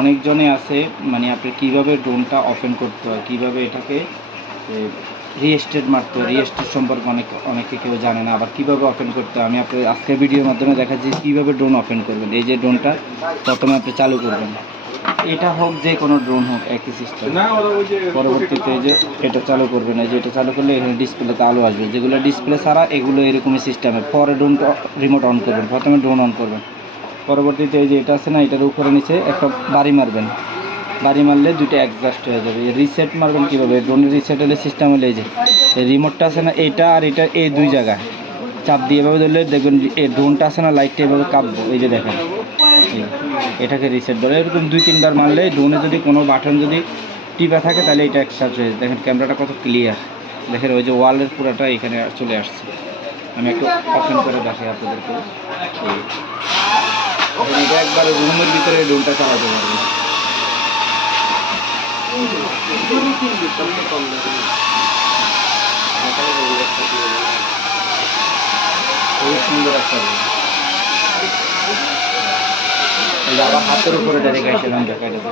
অনেকজনে আছে মানে আপনি কীভাবে ড্রোনটা ওপেন করতে হয়, কীভাবে এটাকে রিস্টার্ট মারতে হয়, রিস্টার্ট সম্পর্কে অনেকে কেউ জানে না, আবার কীভাবে ওপেন করতে হয়। আমি আপনার আজকের ভিডিওর মাধ্যমে দেখাচ্ছি কীভাবে ড্রোন ওপেন করবেন। এই যে ড্রোনটা প্রথমে আপনি চালু করবেন, এটা হোক যে কোনো ড্রোন হোক একই সিস্টেম। পরবর্তীতে এই যে এটা চালু করবেন, এই যে এটা চালু করলে এখানে ডিসপ্লেতে আলো আসবে, যেগুলো ডিসপ্লে ছাড়া এগুলো এরকমই সিস্টেমে। পরে ড্রোনটা রিমোট অন করবেন, প্রথমে ড্রোন অন করবেন, পরবর্তীতে এই যে এটা আছে না, এটার উপরে নিচে একটা বাড়ি মারবেন, বাড়ি মারলে দুইটা অ্যাডজাস্ট হয়ে যাবে। রিসেট মারবেন কীভাবে, ড্রোনের রিসেট হলে সিস্টেম হলে এই যে রিমোটটা আছে না, এটা আর এটা এই দুই জায়গায় চাপ দিয়ে এভাবে ধরলে দেখবেন এই ড্রোনটা আছে না, লাইটটা এভাবে কাঁপবো, এই যে দেখেন এটাকে রিসেট বলে। এরকম 2-3 বার মারলে ড্রোনে যদি কোনো বাটন যদি টিপা থাকে তাহলে এটা অ্যাডজাস্ট হয়ে যায়। দেখেন ক্যামেরাটা কত ক্লিয়ার, দেখেন ওই যে ওয়ালের পুরাটা এখানে চলে আসছে। আমি একটু ওপেন করে দেখাই আপনাদেরকে। এটা একবারে রুমের ভিতরে ড্রোনটা চালাতে পারবে। খুবই সুন্দর একটা আবার হাতের উপরে ডাইরেক্ট এসে দেখাই দেবো।